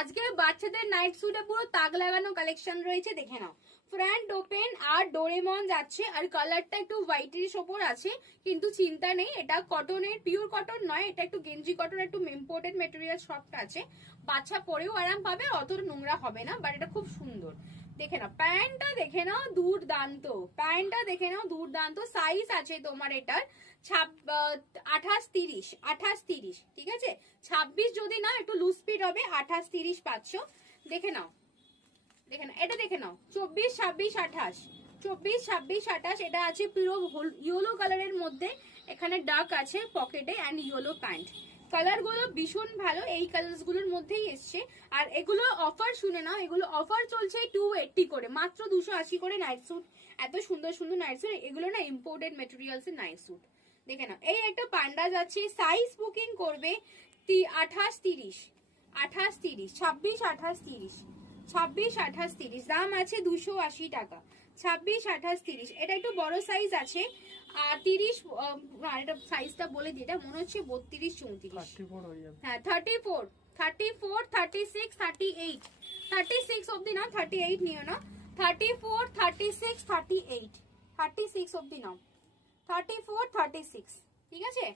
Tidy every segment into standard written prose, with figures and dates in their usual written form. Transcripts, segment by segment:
আজকে বাচ্চাদের নাইট স্যুটে পুরো তাক লাগানো কালেকশন রয়েছে, দেখে নাও। ফ্রন্ট ওপেন আর ডোরেমন যাচ্ছে, আর কালারটা একটু হোয়াইটিশ ওপর আছে, কিন্তু চিন্তা নেই, এটা কটনের, পিওর কটন নয়, এটা একটু গেঞ্জি কটন, একটু ইম্পোর্টেড মেটেরিয়াল সফট আছে। বাচ্চা পরেও আরাম পাবে, অতটা নোংরা হবে না, বাট এটা খুব সুন্দর। দেখে নাও প্যান্টটা, দেখে নাও দুর্দান্ত, প্যান্টটা দেখে নাও দুর্দান্ত। সাইজ আছে তোমার এটার 28-30, 28-30, ঠিক আছে। 26 যদি না, একটু লুজ ফিট হবে, 28-30 পাচ্ছ। দেখে নাও, দেখে নাও এটা, দেখে নাও 24-26-28, 24-26-28। এটা আছে পুরো ইয়েলো কালারের মধ্যে, এখানে ডার্ক আছে পকেটে অ্যান্ড ইয়েলো প্যান্ট। কালার গুলো ভীষণ ভালো, এই কালার গুলোর মধ্যেই এসছে। আর এগুলো অফার শুনে নাও, এগুলো অফার চলছে 280 করে, মাত্র 280 করে নাইট স্যুট। এত সুন্দর সুন্দর নাইট স্যুট, এগুলো না ইম্পোর্টেড মেটেরিয়ালস এর নাইট স্যুট। দেখে নাও এই একটা পান্ডা যাচ্ছে, সাইজ বুকিং করবে 28-30, 28-30, 26-28-30, 26-28-30, দাম আছে 280 টাকা। 26-28-30, এটা একটু বড় সাইজ আছে। আর 30, এটা সাইজটা বলে দিই, এটা মনে হচ্ছে 32-34, হ্যাঁ 34, 34, 36, 38, 36 অব্দি নাও, 38 নিও না, 34, 36, 38, 36 অব্দি নাও, 34, 36, ঠিক আছে।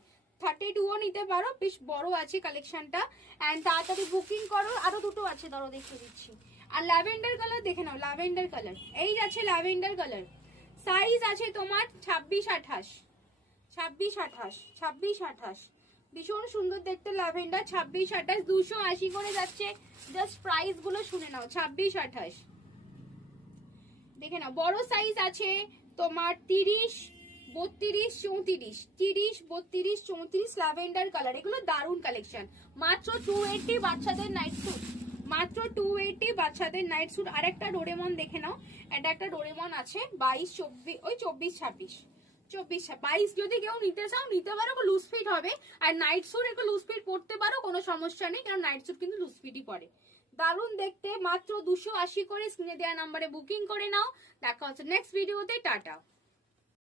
32ও নিতে পারো, বেশ বড় আছে কালেকশনটা। এন্ড তাড়াতাড়ি বুকিং করো, আরো দুটো আছে, ধরো দেখিয়ে দিচ্ছি। আর ল্যাভেন্ডার কালার দেখে নাও, ল্যাভেন্ডার কালার, এই আছে ল্যাভেন্ডার কালার। সাইজ আছে তোমার 26-28, 26-28, 26-28, ভীষণ সুন্দর দেখতে ল্যাভেন্ডার। 26-28, 280 করে যাচ্ছে। জাস্ট প্রাইস গুলো শুনে নাও, 26-28। দেখে নাও বড় সাইজ আছে তোমার 30, 32, 34, 30, 32, 34, ল্যাভেন্ডার কালার। এগুলো দারুন কালেকশন, মাত্র 280 বাচ্চাদের নাইট স্যুট, মাত্র 280 বাচ্চাদের নাইট স্যুট। আর একটা ডোরেমন দেখে নাও, এটা একটা ডোরেমন আছে 22-24, ওই 24-26, 24-22 যদি কেউ নিতে চাও নিতে পারো, লুজ ফিট হবে। আর নাইট স্যুট একটু লুজ ফিট পড়তে পারো, কোনো সমস্যা নেই, কারণ নাইট স্যুট কিন্তু লুজ ফিটই পরে। দারুন দেখতে, মাত্র 280 করে। স্ক্রিনে দেওয়া নাম্বারে বুকিং করে নাও। দেখা হচ্ছে নেক্সট ভিডিওতে, টাটা।